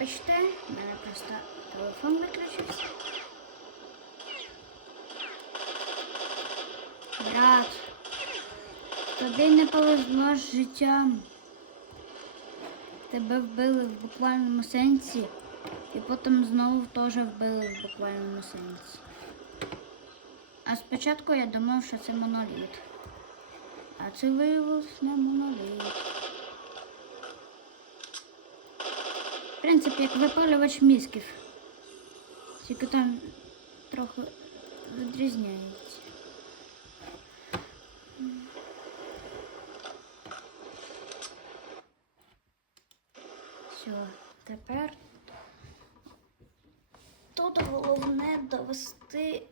Бачите, мене просто телефон виключився. Брат, тобі не повезло з життям. Тебе вбили в буквальному сенсі, і потім знову теж вбили в буквальному сенсі. А спочатку я думав, що це моноліт. А це виявилось не моноліт. Принципі, як випалювач мізків. Тільки там трохи відрізняється. Все, тепер тут головне довести.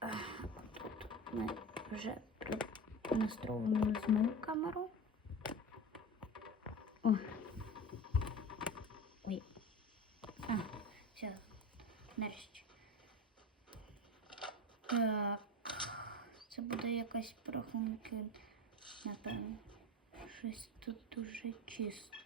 А, Тут ми вже настроїмо знову камеру. О. Ой. А, все, нарешті. Так. Це буде якась прохунки, напевно. Щось тут дуже чисто.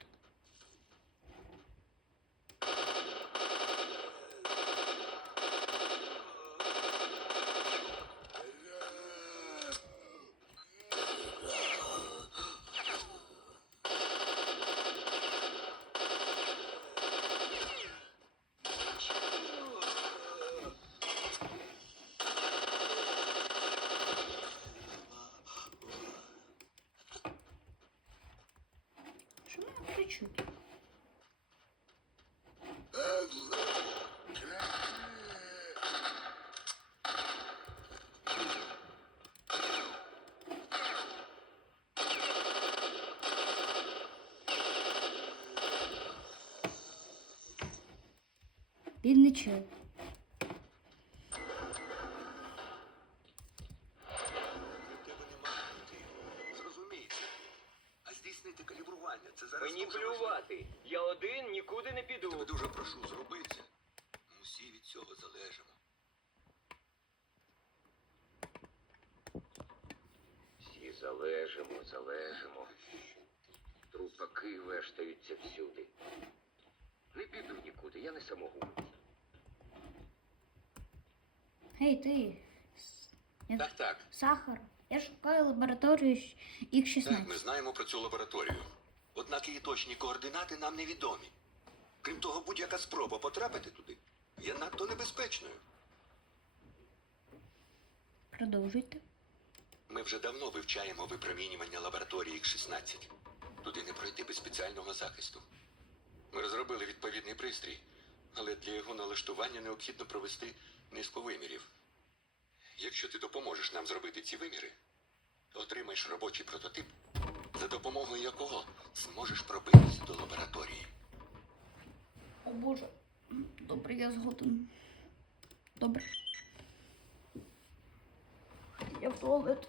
Що мене кричуть? Бідний чел. У тебе немає мотиву. Зрозумійте. А здійснити калібрування це зараз Мені дуже плювати. Я один нікуди не важливо. Тебе піду. дуже прошу, зроби це. Ми всі від цього залежимо. Всі залежимо, залежимо. Трупаки вештаються всюди. Не піду нікуди, я не самогубець. Гей, ти. Я... Так, так. Сахар. Я шукаю лабораторію їх 16 Так, ми знаємо про цю лабораторію. Однак її точні координати нам невідомі. Крім того, будь-яка спроба потрапити туди є надто небезпечною. Продовжуйте. Ми вже давно вивчаємо випромінювання лабораторії X-16. Туди не пройти без спеціального захисту. Ми розробили відповідний пристрій, але для його налаштування необхідно провести низку вимірів. Якщо ти допоможеш нам зробити ці виміри, отримаєш робочий прототип, за допомогою якого зможеш пробитися до лабораторії. О Боже. Добре, я згоден. Добре. Я в туалет.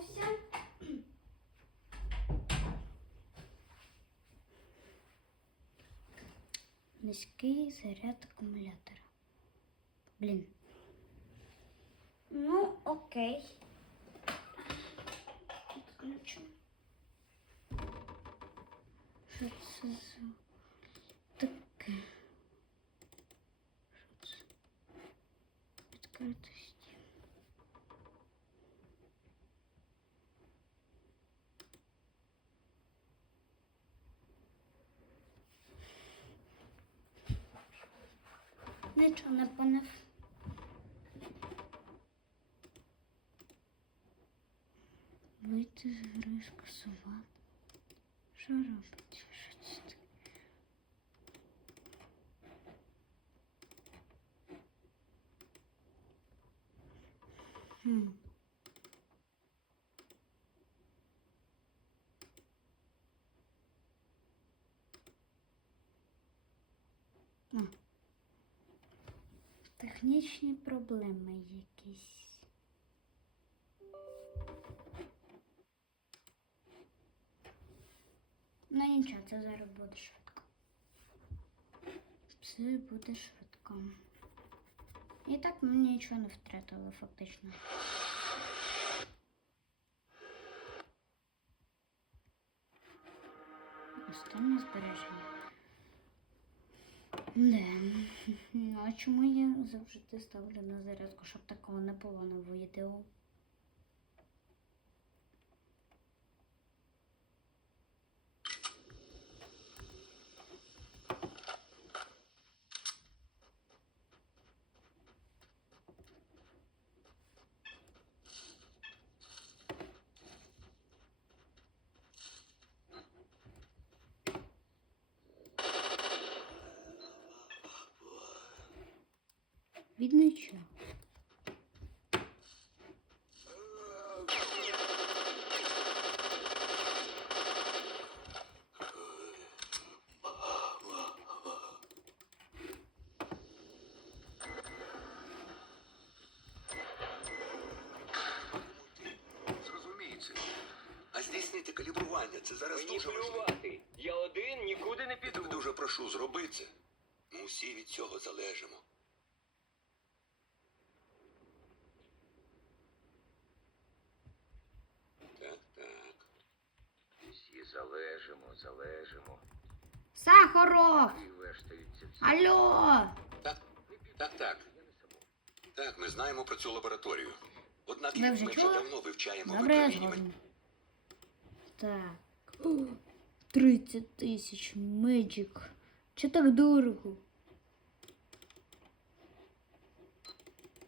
Я вернувся. Низький заряд акумулятора. Блін. Ну, окей. Відключу. Що це за таке? Що це? Відкритості. Нічого не поняв. Вийти з гри скасувати. Що робить? Що це таке? Хм. А. Технічні проблеми якісь. Ну нічого, це зараз буде швидко. Все буде швидко. І так ми нічого не втратили фактично. Останнє збереження. Не. Ну, а чому я завжди ставлю на зарядку, щоб такого не було на відео? Від нічого. Зрозуміється. А здійснити калібрування це зараз Мені дуже важливо. плювати. Я один нікуди не піду. Дуже прошу, зроби це. Ми усі від цього залежимо. Так, так. Всі залежимо, залежимо. Сахаров! І вештаються всі. Алло! Так, так, так. Так, ми знаємо про цю лабораторію. Однак Ви ми вже чули? давно вивчаємо Добре, я випромінювання. згоден. Так. О, 30 тисяч меджик. Чи так дорого?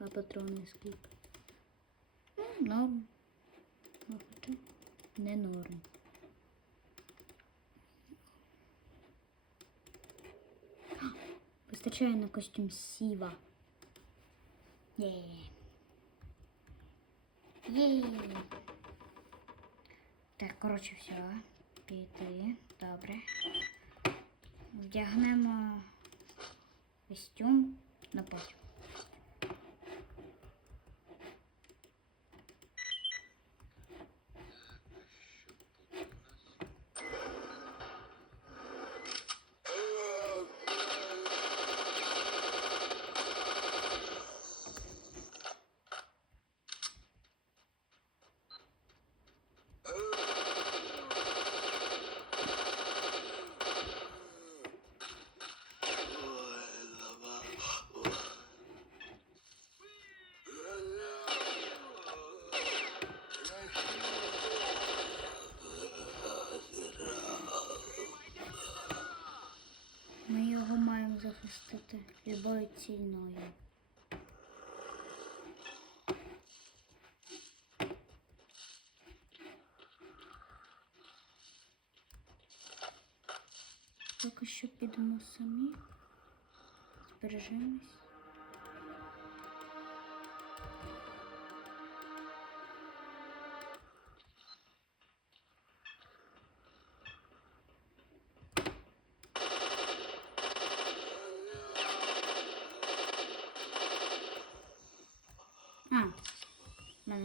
А патрони скільки? Ну, Норм. Ну, хоча Не норм. Вистачає на костюм Сіва. Є. Є. Так, коротше, все. Піти. Добре. Вдягнемо костюм на потім. Ми його маємо захистити сильное. Так що підемо самі. Збережемось.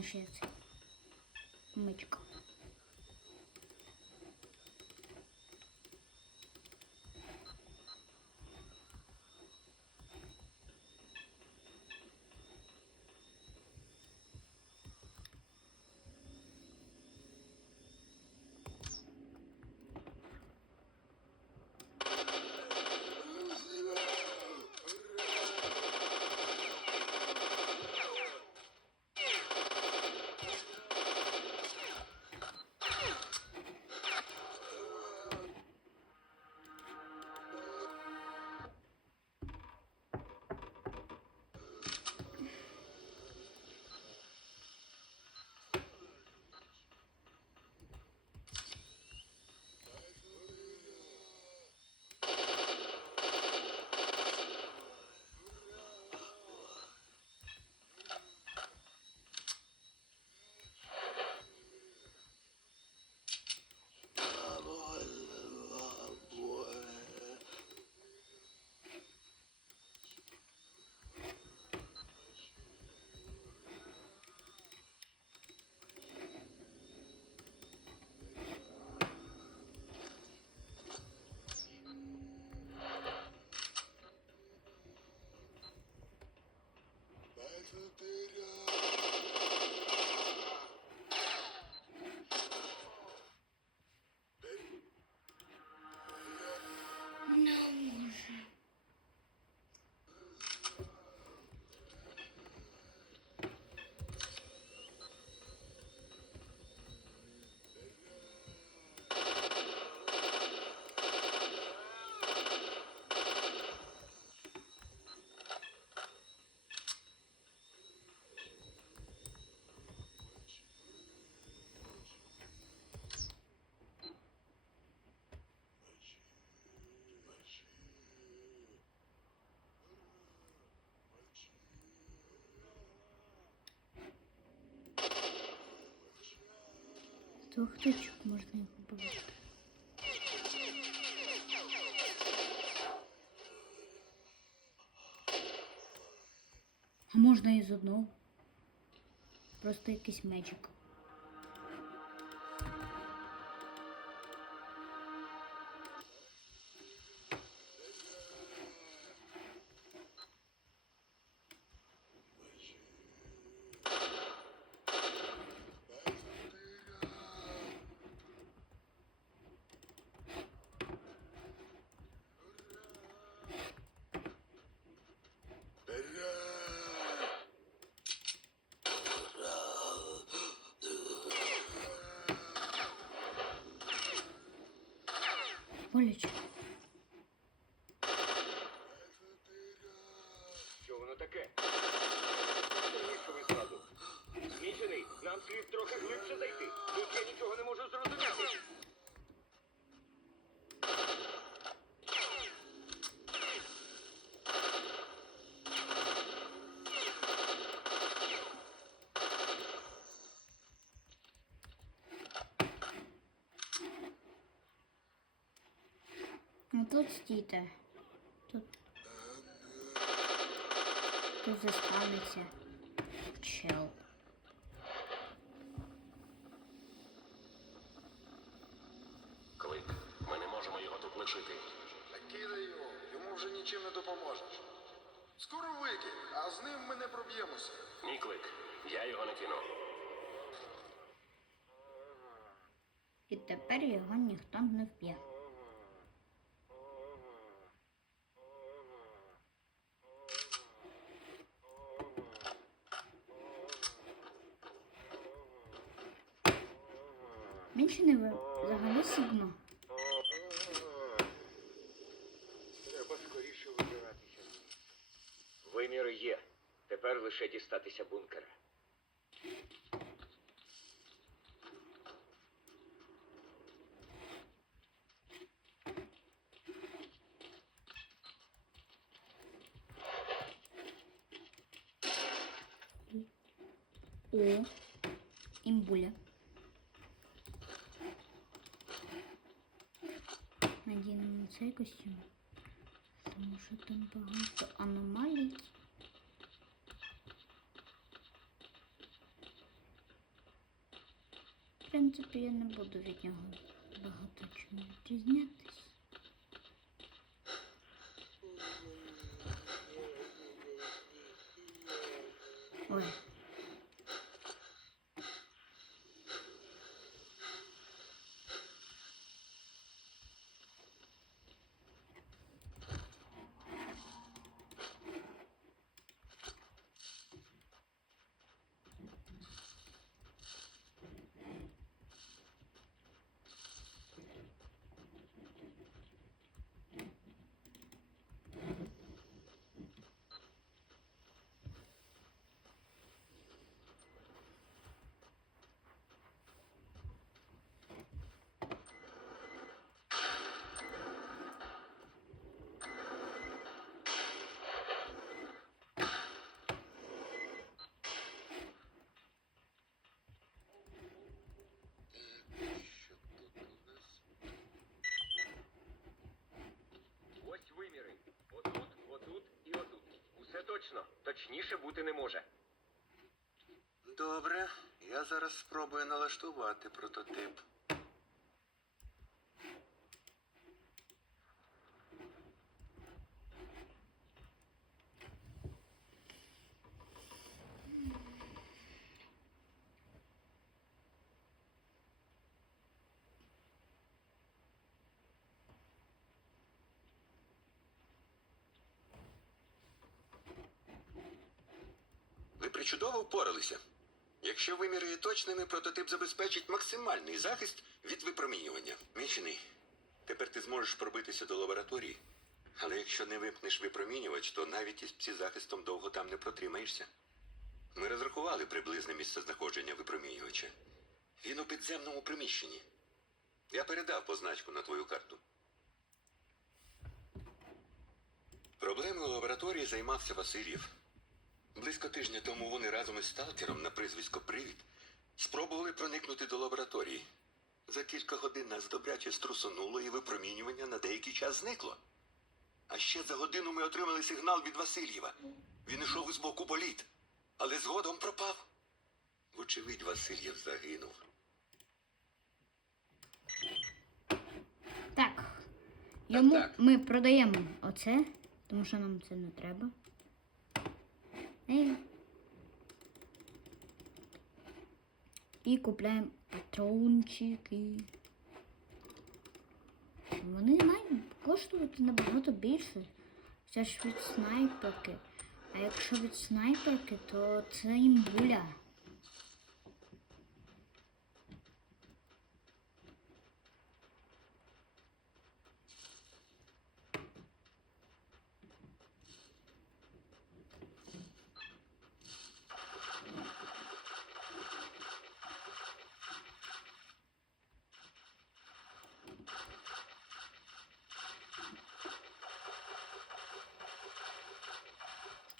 Ще З двох точок можна його побачити. А можна і з одного. Просто якийсь мечик. 我也觉。Ну тут стійте. Тут. Тут заспавниться чел. Клик, ми не можемо його тут лишити. Та кидай його, йому вже нічим не допоможеш. Скоро викинь, а з ним ми не проб'ємося. Ні, клик, я його не кину. І тепер його ніхто не вб'є. Ще не ви- взагалі сигнал. Треба скоріше вибиратися. Виміри є. Тепер лише дістатися бункера. О, імбуля. Надінемо на цей костюм. Тому що там багато аномалій. В принципі, я не буду від нього багато чому відрізнятись. Ой. Точно. Точніше бути не може. Добре, я зараз спробую налаштувати прототип. Ви причудово впоралися. Якщо виміри є точними, прототип забезпечить максимальний захист від випромінювання. Мічений, тепер ти зможеш пробитися до лабораторії. Але якщо не вимкнеш випромінювач, то навіть із псі-захистом довго там не протримаєшся. Ми розрахували приблизне місце знаходження випромінювача. Він у підземному приміщенні. Я передав позначку на твою карту. Проблемою у лабораторії займався Васильєв. Близько тижня тому вони разом із сталкером на прізвисько Привід спробували проникнути до лабораторії. За кілька годин нас добряче струсонуло і випромінювання на деякий час зникло. А ще за годину ми отримали сигнал від Васильєва. Він йшов із боку боліт, але згодом пропав. Вочевидь, Васильєв загинув. Так. Йому так. ми продаємо оце, тому що нам це не треба. І купляємо патрончики. Вони мають коштувати набагато більше. Це ж від снайперки. А якщо від снайперки, то це їм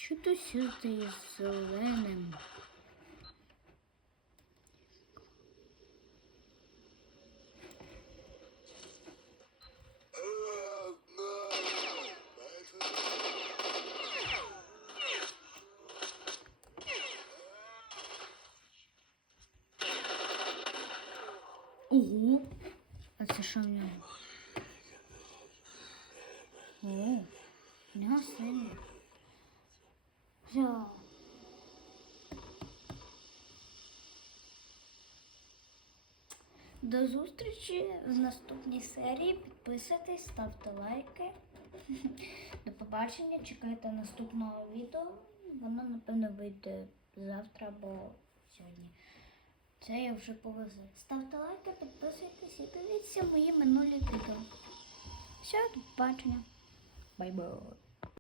буля. Чудо сюди з зеленим. Ого! А це що в нього? О, нього сильно. Все. До зустрічі в наступній серії. Підписуйтесь, ставте лайки. До побачення. Чекайте наступного відео. Воно, напевно, вийде завтра або сьогодні. Це я вже повезу. Ставте лайки, підписуйтесь і дивіться мої минулі відео. Все, до побачення. Бай-бай.